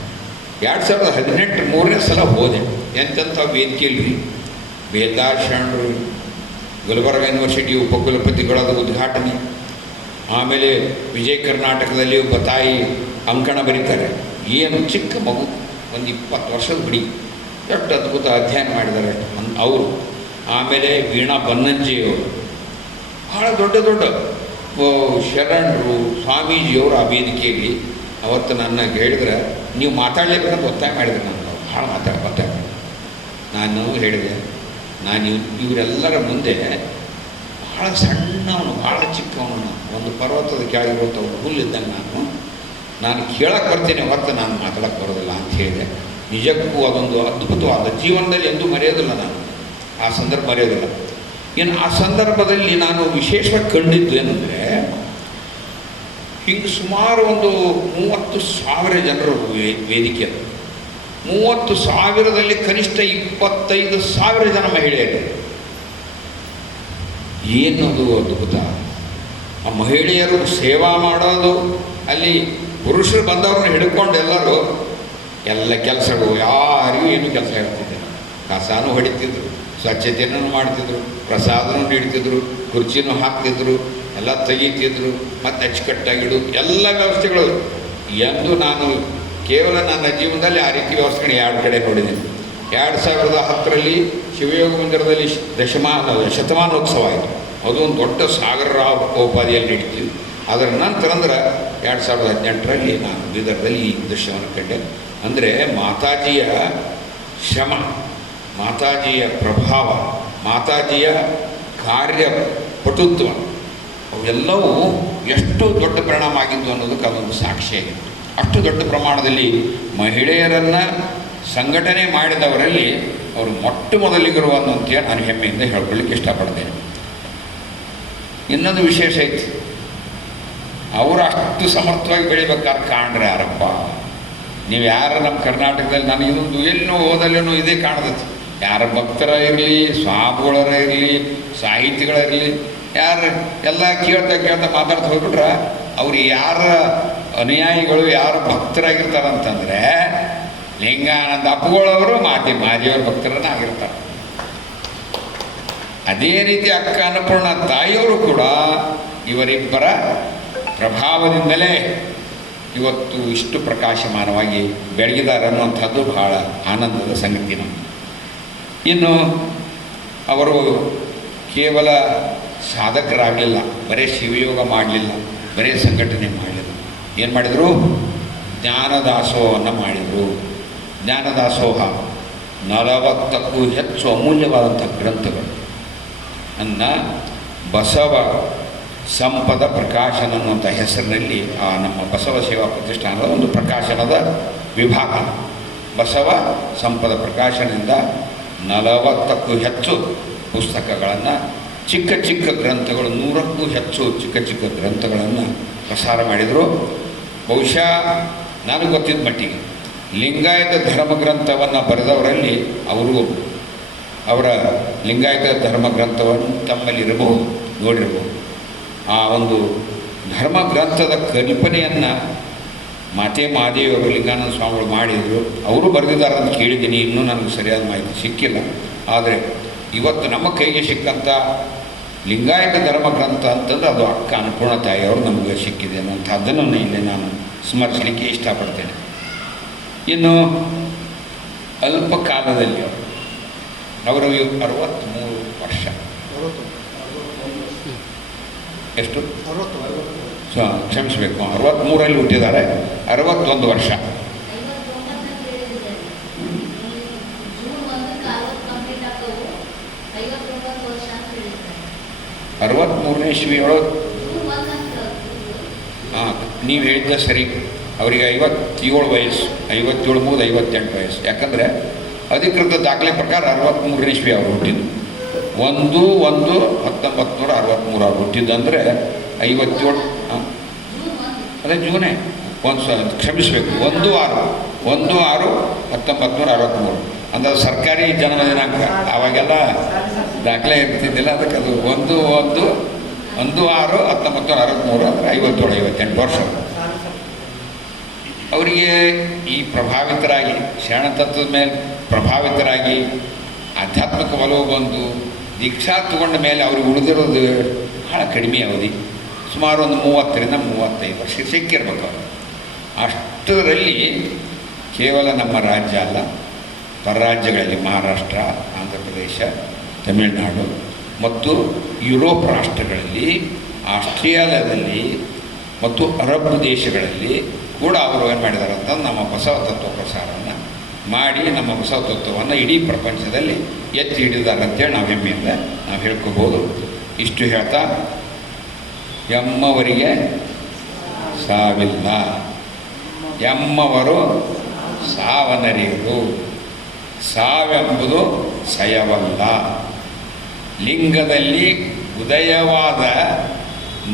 2018 3ನೇ ಸಲ ಹೋದೆ. ಎಂತೆಂಥ ವೇದಿಕೆಯಲ್ಲಿ ಬೇದಾರ್ ಶರಣರು, ಗುಲ್ಬರ್ಗ ಯೂನಿವರ್ಸಿಟಿ ಉಪಕುಲಪತಿಗಳಾದ ಉದ್ಘಾಟನೆ, ಆಮೇಲೆ ವಿಜಯ ಕರ್ನಾಟಕದಲ್ಲಿ ಒಬ್ಬ ತಾಯಿ ಅಂಕಣ ಬರೀತಾರೆ. ಏನು ಚಿಕ್ಕ ಮಗು, ಒಂದು 20 ವರ್ಷದ ಹುಡುಗಿ, ಎಷ್ಟು ಅದ್ಭುತ ಅಧ್ಯಯನ ಮಾಡಿದ್ದಾರೆ ಅವರು. ಆಮೇಲೆ ವೀಣಾ ಬನ್ನಂಜಿಯವರು, ಭಾಳ ದೊಡ್ಡ ದೊಡ್ಡ ಶರಣರು, ಸ್ವಾಮೀಜಿಯವರು ಆ ವೇದಿಕೆಯಲ್ಲಿ ಅವತ್ತು ನನ್ನ ಹೇಳಿದ್ರೆ, ನೀವು ಮಾತಾಡಲೇಬೇಕಂತ ಒತ್ತಾಯ ಮಾಡಿದ್ರು. ನಾನು ಭಾಳ ಒತ್ತಾಯ ಮಾಡಿದೆ. ನಾನು ಹೇಳಿದೆ, ನಾನು ಇವರೆಲ್ಲರ ಮುಂದೆ ಭಾಳ ಸಣ್ಣವನು, ಭಾಳ ಚಿಕ್ಕವನು, ಒಂದು ಪರ್ವತದ ಕೆಳಗಿರುತ್ತವನು, ಹುಲ್ಲಿದ್ದಂಗೆ ನಾನು ಕೇಳಕ್ಕೆ ಬರ್ತೀನಿ ಹೊರತು ನಾನು ಮಾತಾಡೋಕ್ಕೆ ಬರೋದಿಲ್ಲ ಅಂತ ಹೇಳಿದೆ. ನಿಜಕ್ಕೂ ಅದೊಂದು ಅದ್ಭುತವಾದ ಜೀವನದಲ್ಲಿ ಎಂದೂ ಮರೆಯೋದಿಲ್ಲ. ನಾನು ಆ ಸಂದರ್ಭ ಮರೆಯೋದಿಲ್ಲ. ಇನ್ನು ಆ ಸಂದರ್ಭದಲ್ಲಿ ನಾನು ವಿಶೇಷವಾಗಿ ಕಂಡಿದ್ದು ಏನಂದರೆ, ಹಿಂಗೆ ಸುಮಾರು ಒಂದು 30,000 ಜನರು ವೇದಿಕೆ. 30,000ದಲ್ಲಿ ಕನಿಷ್ಠ 25,000 ಜನ ಮಹಿಳೆಯರು. ಏನದು ಅದ್ಭುತ! ಆ ಮಹಿಳೆಯರು ಸೇವಾ ಮಾಡೋದು, ಅಲ್ಲಿ ಪುರುಷರು ಬಂದವ್ರನ್ನ ಹಿಡ್ಕೊಂಡು ಎಲ್ಲರೂ ಎಲ್ಲ ಕೆಲಸಗಳು, ಯಾರಿಗೂ ಏನು ಕೆಲಸ ಹೇಳ್ತಿದ್ದರು. ಕಸಾನು ಹೊಡಿತಿದ್ರು, ಸ್ವಚ್ಛತೆಯನ್ನು ಮಾಡ್ತಿದ್ರು, ಪ್ರಸಾದನೂ ನೀಡ್ತಿದ್ರು, ಕುರ್ಚಿನೂ ಹಾಕ್ತಿದ್ರು, ಎಲ್ಲ ತೆಗೀತಿದ್ರು, ಮತ್ತು ಅಚ್ಚುಕಟ್ಟಾಗಿಡು ಎಲ್ಲ ವ್ಯವಸ್ಥೆಗಳು. ಎಂದು ನಾನು ಕೇವಲ ನನ್ನ ಜೀವನದಲ್ಲಿ ಆ ರೀತಿ ವ್ಯವಸ್ಥೆಗಳು 2 ಕಡೆ ನೋಡಿದ್ದೀನಿ. 2010ರಲ್ಲಿ ಶಿವಯೋಗ ಮಂದಿರದಲ್ಲಿ ಶತಮಾನೋತ್ಸವ ಆಯಿತು. ಅದು ಒಂದು ದೊಡ್ಡ ಸಾಗರ ಉಪಾಧಿಯಲ್ಲಿ ನಡೀತಿದ್ವಿ. ಅದರ ನಂತರ ಅಂದ್ರೆ 2018ರಲ್ಲಿ ನಾನು ಬೀದರ್ದಲ್ಲಿ ಈ ದೃಶ್ಯವನ್ನು ಕಂಡೆ. ಅಂದರೆ ಮಾತಾಜಿಯ ಶ್ರಮ, ಮಾತಾಜಿಯ ಪ್ರಭಾವ, ಮಾತಾಜಿಯ ಕಾರ್ಯಪಟುತ್ವ ಅವೆಲ್ಲವೂ ಎಷ್ಟು ದೊಡ್ಡ ಪರಿಣಾಮ ಆಗಿದ್ದು ಅನ್ನೋದಕ್ಕೆ ಅದೊಂದು ಸಾಕ್ಷಿಯಾಗಿತ್ತು. ಅಷ್ಟು ದೊಡ್ಡ ಪ್ರಮಾಣದಲ್ಲಿ ಮಹಿಳೆಯರನ್ನು ಸಂಘಟನೆ ಮಾಡಿದವರಲ್ಲಿ ಅವರು ಮೊಟ್ಟ ಮೊದಲಿಗರು ಅನ್ನೋಂತೇಳಿ ನಾನು ಹೆಮ್ಮೆಯಿಂದ ಹೇಳ್ಕೊಳ್ಳಿಕ್ಕೆ ಇಷ್ಟಪಡ್ತೇನೆ. ಇನ್ನೊಂದು ವಿಶೇಷ ಐತಿ, ಅವರು ಅಷ್ಟು ಸಮರ್ಥವಾಗಿ ಬೆಳಿಬೇಕಾದ್ರೆ ಕಾಣ್ರೆ ಯಾರಪ್ಪ? ನೀವು ಯಾರು ನಮ್ಮ ಕರ್ನಾಟಕದಲ್ಲಿ ನಾನು ಇದೊಂದು ಎಲ್ಲೋ ಓದಲ್ಲೇನೋ ಇದೇ ಕಾಣ್ತೈತಿ. ಯಾರ ಭಕ್ತರ ಇರಲಿ, ಸ್ವಾಮಿಗಳರ ಇರಲಿ, ಸಾಹಿತಿಗಳಿರಲಿ, ಯಾರು ಎಲ್ಲ ಕೇಳ್ತಾ ಮಾತಾಡ್ತಾ ಹೋಗ್ಬಿಟ್ರೆ ಅವ್ರು ಯಾರ ಅನುಯಾಯಿಗಳು, ಯಾರು ಭಕ್ತರಾಗಿರ್ತಾರಂತಂದರೆ ಲಿಂಗಾನಂದ ಅಪ್ಪುಗಳವರು ಮಾದೇವ್ರ ಭಕ್ತರನ್ನ ಆಗಿರ್ತಾರೆ. ಅದೇ ರೀತಿ ಅಕ್ಕ ಅನ್ನಪೂರ್ಣ ತಾಯಿಯವರು ಕೂಡ ಇವರಿಬ್ಬರ ಪ್ರಭಾವದಿಂದಲೇ ಇವತ್ತು ಇಷ್ಟು ಪ್ರಕಾಶಮಾನವಾಗಿ ಬೆಳಗಿದ್ದಾರೆ ಅನ್ನುವಂಥದ್ದು ಬಹಳ ಆನಂದದ ಸಂಗತಿ ನಮಗೆ. ಇನ್ನು ಅವರು ಕೇವಲ ಸಾಧಕರಾಗಲಿಲ್ಲ, ಬರೀ ಶಿವಯೋಗ ಮಾಡಲಿಲ್ಲ, ಬರೀ ಸಂಘಟನೆ ಮಾಡಲಿಲ್ಲ. ಏನು ಮಾಡಿದರು? ಜ್ಞಾನದಾಸೋಹವನ್ನು ಮಾಡಿದರು. ಜ್ಞಾನದಾಸೋಹ 40ಕ್ಕೂ ಹೆಚ್ಚು ಅಮೂಲ್ಯವಾದಂಥ ಗ್ರಂಥಗಳು ಅನ್ನ ಬಸವ ಸಂಪದ ಪ್ರಕಾಶನ ಅನ್ನುವಂಥ ಹೆಸರಿನಲ್ಲಿ ನಮ್ಮ ಬಸವ ಸೇವಾ ಪ್ರತಿಷ್ಠಾನದ ಒಂದು ಪ್ರಕಾಶನದ ವಿಭಾಗ. ಬಸವ ಸಂಪದ ಪ್ರಕಾಶನದಿಂದ 40ಕ್ಕೂ ಹೆಚ್ಚು ಪುಸ್ತಕಗಳನ್ನು, ಚಿಕ್ಕ ಚಿಕ್ಕ ಗ್ರಂಥಗಳು, 100ಕ್ಕೂ ಹೆಚ್ಚು ಚಿಕ್ಕ ಚಿಕ್ಕ ಗ್ರಂಥಗಳನ್ನು ಪ್ರಸಾರ ಮಾಡಿದರು. ಬಹುಶಃ ನನಗೆ ಗೊತ್ತಿದ್ದ ಮಟ್ಟಿಗೆ ಲಿಂಗಾಯತ ಧರ್ಮಗ್ರಂಥವನ್ನು ಬರೆದವರಲ್ಲಿ ಅವರು ಅವರ ಲಿಂಗಾಯತ ಧರ್ಮಗ್ರಂಥವನ್ನು ತಮ್ಮಲ್ಲಿ ಇರಬಹುದು, ನೋಡಿರಬಹುದು. ಆ ಒಂದು ಧರ್ಮಗ್ರಂಥದ ಕಲ್ಪನೆಯನ್ನು ಮಾದೇವಿಯವರು ಲಿಂಗಾನಂದ ಸ್ವಾಮಿಗಳು ಮಾಡಿದರು. ಅವರು ಬರೆದಿದ್ದಾರೆ ಅಂತ ಕೇಳಿದ್ದೀನಿ, ಇನ್ನೂ ನನಗೆ ಸರಿಯಾದ ಮಾಹಿತಿ ಸಿಕ್ಕಿಲ್ಲ. ಆದರೆ ಇವತ್ತು ನಮ್ಮ ಕೈಗೆ ಸಿಕ್ಕಂಥ ಲಿಂಗಾಯತ ಧರ್ಮಗ್ರಂಥ ಅಂತಂದ್ರೆ ಅದು ಅಕ್ಕ ಅನ್ನಪೂರ್ಣ ತಾಯಿಯವರು ನಮಗೆ ಸಿಕ್ಕಿದೆ ಅನ್ನುವಂಥದ್ದನ್ನು ಇಲ್ಲಿ ನಾನು ಸ್ಮರಿಸಲಿಕ್ಕೆ ಇಷ್ಟಪಡ್ತೇನೆ. ಇನ್ನು ಅಲ್ಪ ಕಾಲದಲ್ಲಿ ಅವರು 63 ವರ್ಷ, ಎಷ್ಟು ಕ್ಷಮಿಸಬೇಕು, 63ರಲ್ಲಿ ಹುಟ್ಟಿದ್ದಾರೆ. 61 ವರ್ಷ. 63ನೇ ಇಸ್ವಿಯೊಳಗೆ ನೀವು ಹೇಳಿದ್ದ ಸರಿ, ಅವರಿಗೆ 57 ವಯಸ್ಸು, 57 ಮುಗಿದು 58 ವಯಸ್ಸು. ಯಾಕಂದರೆ ಅಧಿಕೃತ ದಾಖಲೆ ಪ್ರಕಾರ 63ನೇ ಇಸ್ವಿ ಅವರು ಹುಟ್ಟಿದ್ದು. 1/1/1963 ಅವ್ರು ಹುಟ್ಟಿದ್ದಂದರೆ 57, ಅದೇ ಜೂನೇ, ಕ್ಷಮಿಸಬೇಕು, 1/6/1963 ಅಂದರೆ ಸರ್ಕಾರಿ ಜನ್ಮ ದಿನಾಂಕ. ಆವಾಗೆಲ್ಲ ದಾಖಲೆ ಇರ್ತಿದ್ದಿಲ್ಲ, ಅದಕ್ಕೆ ಅದು 1/6/1963 ಅಂದರೆ 57-58 ವರ್ಷ. ಅವರಿಗೆ ಈ ಪ್ರಭಾವಿತರಾಗಿ, ಶರಣತತ್ವದ ಮೇಲೆ ಪ್ರಭಾವಿತರಾಗಿ ಆಧ್ಯಾತ್ಮಿಕ ಒಲವು ಬಂದು ದೀಕ್ಷಾ ತಗೊಂಡ ಮೇಲೆ ಅವ್ರಿಗೆ ಉಳಿದಿರೋದು ಬಹಳ ಕಡಿಮೆ ಅವಧಿ, ಸುಮಾರು ಒಂದು 30-35 ವರ್ಷ ಸಿಕ್ಕಿರ್ಬೇಕು ಅವರು. ಅಷ್ಟರಲ್ಲಿ ಕೇವಲ ನಮ್ಮ ರಾಜ್ಯ ಅಲ್ಲ, ಪರರಾಜ್ಯಗಳಲ್ಲಿ ಮಹಾರಾಷ್ಟ್ರ, ಆಂಧ್ರ ಪ್ರದೇಶ, ತಮಿಳುನಾಡು ಮತ್ತು ಯುರೋಪ್ ರಾಷ್ಟ್ರಗಳಲ್ಲಿ, ಆಸ್ಟ್ರೇಲಿಯಾದಲ್ಲಿ ಮತ್ತು ಅರಬ್ ದೇಶಗಳಲ್ಲಿ ಕೂಡ ಅವರು ಏನು ಮಾಡಿದ್ದಾರೆ ಅಂತಂದು ನಮ್ಮ ಬಸವ ತತ್ವ ಪ್ರಸಾರವನ್ನು ಮಾಡಿ ನಮ್ಮ ಬಸವ ತತ್ವವನ್ನು ಇಡೀ ಪ್ರಪಂಚದಲ್ಲಿ ಎತ್ತಿ ಹಿಡಿದಾರೆ ಅಂತೇಳಿ ನಾವು ಹೆಮ್ಮೆಯಿಂದ ನಾವು ಹೇಳ್ಕೋಬೋದು. ಇಷ್ಟು ಹೇಳ್ತಾ, ಎಮ್ಮವರಿಗೆ ಸಾವಿಲ್ಲ, ಎಮ್ಮವರು ಸಾವನರಿಯರು, ಸಾವೆಂಬುದು ಸಯವಲ್ಲ. ಲಿಂಗದಲ್ಲಿ ಉದಯವಾದ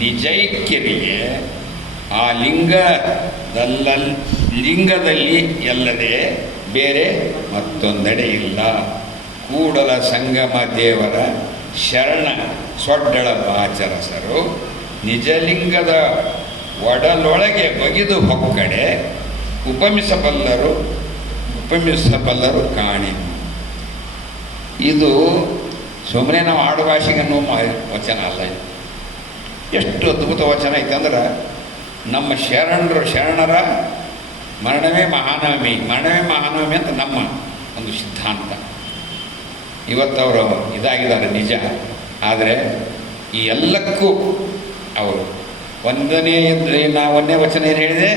ನಿಜೈಕ್ಯರಿಗೆ ಆ ಲಿಂಗದಲ್ಲಿ ಎಲ್ಲದೆ ಬೇರೆ ಮತ್ತೊಂದೆಡೆ ಇಲ್ಲ. ಕೂಡಲ ಸಂಗಮ ದೇವರ ಶರಣ ಸೊಡ್ಡಳ ಬಾಚರಸರು ನಿಜಲಿಂಗದ ಒಡಲೊಳಗೆ ಬಗಿದು ಹೊಕ್ಕಡೆ ಉಪಮಿಸಬಲ್ಲರು ಕಾಣಿ. ಇದು ಸುಮ್ಮನೆ ನಾವು ಆಡು ಭಾಷೆಗೆ ಅನ್ನೋ ವಚನ ಅಲ್ಲ. ಇದು ಎಷ್ಟು ಅದ್ಭುತ ವಚನ ಐತಂದ್ರೆ, ನಮ್ಮ ಶರಣರ ಮರಣವೇ ಮಹಾನವಮಿ ಅಂತ ನಮ್ಮ ಒಂದು ಸಿದ್ಧಾಂತ. ಇವತ್ತು ಅವರು ಇದಾಗಿದ್ದಾರೆ ನಿಜ, ಆದರೆ ಈ ಎಲ್ಲಕ್ಕೂ ಅವರು ಒಂದನೇ ವಚನ ಏನು ಹೇಳಿದೆ?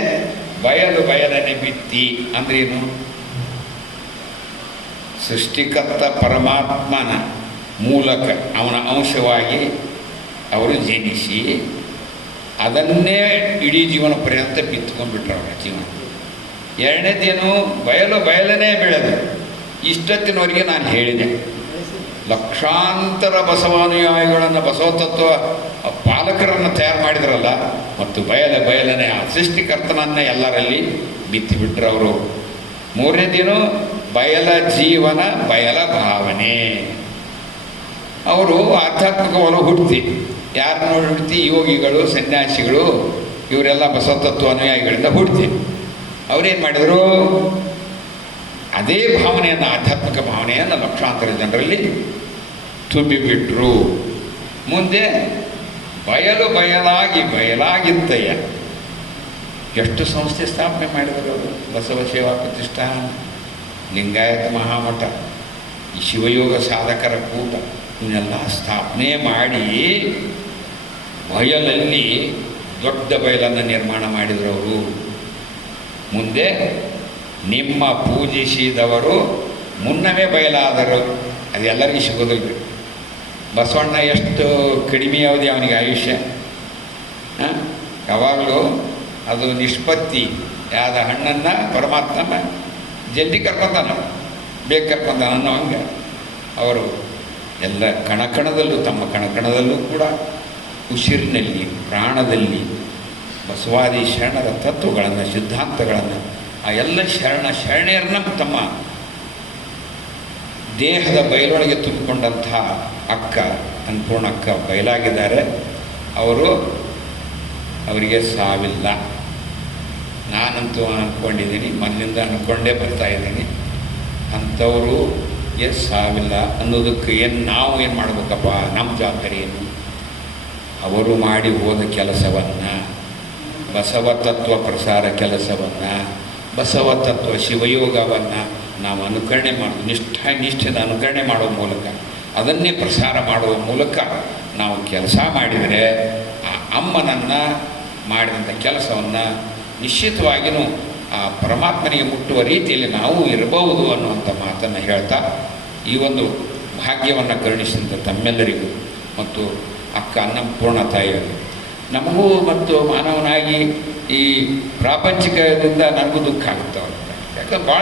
ಬಯಲನೆ ಬಿತ್ತಿ ಅಂದ್ರೇನು? ಸೃಷ್ಟಿಕರ್ತ ಪರಮಾತ್ಮನ ಮೂಲಕ ಅವನ ಅಂಶವಾಗಿ ಅವರು ಜನಿಸಿ ಅದನ್ನೇ ಇಡೀ ಜೀವನ ಪರ್ಯಂತ ಬಿತ್ಕೊಂಡ್ಬಿಟ್ರು ಅವರ ಜೀವನ. ಎರಡನೇದೇನು? ಬಯಲನೇ ಬೆಳೆದು ಇಷ್ಟೊತ್ತಿನವರೆಗೆ ನಾನು ಹೇಳಿದೆ, ಲಕ್ಷಾಂತರ ಬಸವಾನುಯಾಯಿಗಳನ್ನು ಬಸವ ತತ್ವ ಪಾಲಕರನ್ನು ತಯಾರು ಮಾಡಿದ್ರಲ್ಲ, ಮತ್ತು ಬಯಲನೆ ಆ ಸೃಷ್ಟಿಕರ್ತನನ್ನೇ ಎಲ್ಲರಲ್ಲಿ ಬಿತ್ತಿಬಿಟ್ರು ಅವರು. ಮೂರನೇದೇನು? ಬಯಲ ಜೀವನ, ಬಯಲ ಭಾವನೆ. ಅವರು ಆಧ್ಯಾತ್ಮಿಕ ಒಲವು ಹುಡ್ತಿ. ಯಾರು ನೋಡಿ ಹುಡ್ತಿ? ಯೋಗಿಗಳು, ಸನ್ಯಾಸಿಗಳು, ಇವರೆಲ್ಲ ಬಸವತತ್ವ ಅನುಯಾಯಿಗಳಿಂದ ಹುಡ್ತಿ. ಅವರೇನು ಮಾಡಿದರು? ಅದೇ ಭಾವನೆಯನ್ನು, ಆಧ್ಯಾತ್ಮಿಕ ಭಾವನೆಯನ್ನು ಲಕ್ಷಾಂತರ ಜನರಲ್ಲಿ ತುಂಬಿಬಿಟ್ರು. ಮುಂದೆ ಬಯಲಾಗಿತ್ತಯ್ಯ. ಎಷ್ಟು ಸಂಸ್ಥೆ ಸ್ಥಾಪನೆ ಮಾಡಿದರು ಅವರು? ಬಸವ ಸೇವಾ ಪ್ರತಿಷ್ಠಾನ, ಲಿಂಗಾಯತ ಮಹಾಮಠ, ಈ ಶಿವಯೋಗ ಸಾಧಕರ ಕೂಟ, ಇವನ್ನೆಲ್ಲ ಸ್ಥಾಪನೆ ಮಾಡಿ ಬಯಲಲ್ಲಿ ದೊಡ್ಡ ಬಯಲನ್ನು ನಿರ್ಮಾಣ ಮಾಡಿದರು ಅವರು. ಮುಂದೆ ನಿಮ್ಮ ಪೂಜಿಸಿದವರು ಮುನ್ನವೇ ಬಯಲಾದರು. ಅದು ಎಲ್ಲರಿಗೂ ಸಿಗೋದಿಲ್ಲ. ಬಸವಣ್ಣ ಎಷ್ಟು ಕಡಿಮೆ ಅವಧಿ ಅವನಿಗೆ ಆಯುಷ್ಯ. ಯಾವಾಗಲೂ ಅದು ನಿಷ್ಪತ್ತಿ ಯಾದ ಹಣ್ಣನ್ನು ಪರಮಾತ್ಮ ಜಲ್ದಿ ಕರ್ಕೊಂತಾನ, ಬೇಗ ಕರ್ಕೊಂತಾನ ಅನ್ನೋ ಹಂಗೆ ಅವರು ಎಲ್ಲ ಕಣಕಣದಲ್ಲೂ, ತಮ್ಮ ಕಣಕಣದಲ್ಲೂ ಕೂಡ ಉಸಿರಿನಲ್ಲಿ, ಪ್ರಾಣದಲ್ಲಿ ಬಸವಾದಿ ಶರಣರ ತತ್ವಗಳನ್ನು, ಸಿದ್ಧಾಂತಗಳನ್ನು, ಆ ಎಲ್ಲ ಶರಣೆಯರನ್ನ ತಮ್ಮ ದೇಹದ ಬಯಲೊಳಗೆ ತುಂಬಿಕೊಂಡಂತಹ ಅಕ್ಕ, ಅನ್ನಪೂರ್ಣ ಅಕ್ಕ ಬಯಲಾಗಿದ್ದಾರೆ. ಅವರಿಗೆ ಸಾವಿಲ್ಲ. ನಾನಂತೂ ಅಂದ್ಕೊಂಡಿದ್ದೀನಿ, ಮೊನ್ನಿಂದ ಅಂದ್ಕೊಂಡೇ ಬರ್ತಾಯಿದ್ದೀನಿ, ಅಂಥವರು ಸಾವಿಲ್ಲ ಅನ್ನೋದಕ್ಕೆ ನಾವು ಏನು ಮಾಡ್ಬೇಕಪ್ಪ? ನಮ್ಮ ಜವಾಬ್ದಾರಿ ಏನು? ಅವರು ಮಾಡಿ ಹೋದ ಕೆಲಸವನ್ನು, ಬಸವ ತತ್ವ ಪ್ರಸಾರ ಕೆಲಸವನ್ನು, ಬಸವ ತತ್ವ ಶಿವಯೋಗವನ್ನು ನಾವು ಅನುಕರಣೆ ಮಾಡೋದು, ನಿಷ್ಠೆದ ಅನುಕರಣೆ ಮಾಡುವ ಮೂಲಕ, ಅದನ್ನೇ ಪ್ರಸಾರ ಮಾಡುವ ಮೂಲಕ ನಾವು ಕೆಲಸ ಮಾಡಿದರೆ ಆ ಅಮ್ಮನನ್ನು ಮಾಡಿದಂಥ ಕೆಲಸವನ್ನು ನಿಶ್ಚಿತವಾಗಿಯೂ ಆ ಪರಮಾತ್ಮನಿಗೆ ಮುಟ್ಟುವ ರೀತಿಯಲ್ಲಿ ನಾವು ಇರಬಹುದು ಅನ್ನುವಂಥ ಮಾತನ್ನು ಹೇಳ್ತಾ, ಈ ಒಂದು ಭಾಗ್ಯವನ್ನು ಕರುಣಿಸಿದಂಥ ತಮ್ಮೆಲ್ಲರಿಗೂ ಮತ್ತು ಅಕ್ಕ ಅನ್ನಪೂರ್ಣ ತಾಯಿಯವರು, ನಮಗೂ ಮತ್ತು ಮಾನವನಾಗಿ ಈ ಪ್ರಾಪಂಚಿಕದಿಂದ ನನಗೂ ದುಃಖ ಆಗುತ್ತೆ ಅವ್ರ. ಯಾಕಂದ್ರೆ ಭಾಳ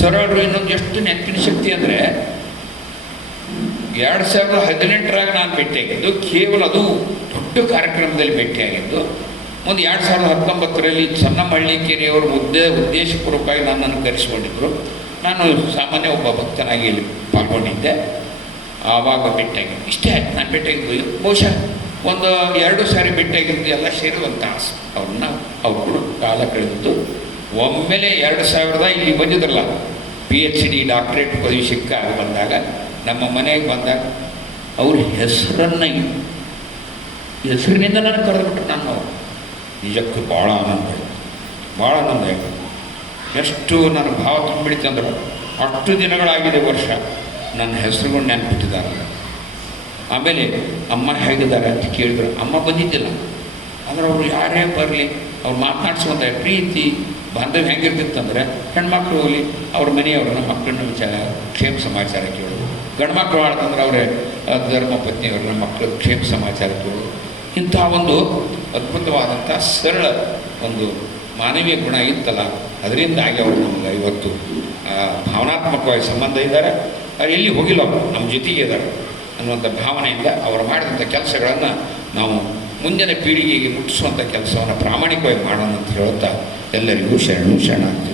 ಸರಳರು. ಇನ್ನೊಂದು ಎಷ್ಟು ನೆನಪಿನ ಶಕ್ತಿ ಅಂದರೆ 2018ರಾಗ ನಾನು ಭೇಟಿಯಾಗಿದ್ದು, ಕೇವಲ ಅದು ದೊಡ್ಡ ಕಾರ್ಯಕ್ರಮದಲ್ಲಿ ಭೇಟಿಯಾಗಿದ್ದು. ಮುಂದೆ 2019ರಲ್ಲಿ ಚನ್ನಮಳ್ಳಿಕೆರೆಯವರು ಉದ್ದೇಶಪೂರ್ವಕವಾಗಿ ನನ್ನನ್ನು ಕರೆಸಿಕೊಂಡಿದ್ದರು. ನಾನು ಸಾಮಾನ್ಯ ಒಬ್ಬ ಭಕ್ತನಾಗಿ ಇಲ್ಲಿ ಪಾಲ್ಗೊಂಡಿದ್ದೆ. ಆವಾಗ ಭೇಟಿಯಾಗಿದ್ದು ಇಷ್ಟೇ ಆಯ್ತು. ನಾನು ಭೇಟಿಯಾಗಿದ್ದು ಬಹುಶಃ ಒಂದು 2 ಸಾರಿ ಭೇಟಿಯಾಗಿದ್ದು, ಎಲ್ಲ ಸೇರಿ ಒಂದು ತಾಸು ಅವ್ರು ಕೂಡ ಕಾಲ ಕಳೆದಿದ್ದು. ಒಮ್ಮೆಲೆ 2000 ಇಲ್ಲಿ ಬಂದಿದ್ರಲ್ಲ, PhD ಡಾಕ್ಟ್ರೇಟ್ ಪದವಿ ಸಿಕ್ಕ ಬಂದಾಗ, ನಮ್ಮ ಮನೆಗೆ ಬಂದಾಗ ಅವ್ರ ಹೆಸರಿನಿಂದ ನನಗೆ ಕರೆದುಬಿಟ್ರು. ನಾನು ನಿಜಕ್ಕೂ ಭಾಳ ಆನಂದ ಆಯಿತು. ಎಷ್ಟು ನನ್ನ ಭಾವ ತುಂಬಿಡಿತು ಅಂದ್ರೆ, ಅಷ್ಟು ದಿನಗಳಾಗಿದೆ, ವರ್ಷ, ನನ್ನ ಹೆಸರುಗಳು ನೆನಪಿಟ್ಟಿದ್ದಾರೆ. ಆಮೇಲೆ ಅಮ್ಮ ಹೇಗಿದ್ದಾರೆ ಅಂತ ಕೇಳಿದ್ರು. ಅಮ್ಮ ಬಂದಿದ್ದಿಲ್ಲ, ಆದರೆ ಅವರು ಯಾರೇ ಬರಲಿ ಅವ್ರು ಮಾತನಾಡಿಸುವಂಥ ಪ್ರೀತಿ ಬಾಂಧವ್ಯ ಹೆಂಗಿರ್ತಿತ್ತಂದರೆ, ಹೆಣ್ಮಕ್ಳು ಹೋಗಲಿ ಅವ್ರ ಮನೆಯವ್ರನ್ನ ಮಕ್ಕಳನ್ನ ವಿಚಾರ ಕ್ಷೇಮ ಸಮಾಚಾರ ಕೇಳೋದು, ಗಂಡು ಮಕ್ಕಳು ಆಡ್ತಂದ್ರೆ ಅವರೇ ಧರ್ಮ ಪತ್ನಿಯವ್ರನ್ನ ಮಕ್ಕಳು ಕ್ಷೇಮ ಸಮಾಚಾರ ಕೇಳೋದು. ಇಂಥ ಒಂದು ಅದ್ಭುತವಾದಂಥ ಸರಳ ಒಂದು ಮಾನವೀಯ ಗುಣ ಇತ್ತಲ್ಲ, ಅದರಿಂದಾಗಿ ಅವರು ನಮ್ಗೆ ಇವತ್ತು ಭಾವನಾತ್ಮಕವಾಗಿ ಸಂಬಂಧ ಇದ್ದಾರೆ. ಅವ್ರು ಎಲ್ಲಿ ಹೋಗಿಲ್ಲ, ಅವರು ನಮ್ಮ ಜೊತೆಗೆ ಇದ್ದಾರೆ ಅನ್ನುವಂಥ ಭಾವನೆಯಿಂದ ಅವರು ಮಾಡಿದಂಥ ಕೆಲಸಗಳನ್ನು ನಾವು ಮುಂದಿನ ಪೀಳಿಗೆಗೆ ಮುಟ್ಟಿಸುವಂಥ ಕೆಲಸವನ್ನು ಪ್ರಾಮಾಣಿಕವಾಗಿ ಮಾಡೋಣ ಅಂತ ಹೇಳುತ್ತಾ ಎಲ್ಲರಿಗೂ ಶರಣಾರ್ಥಿ.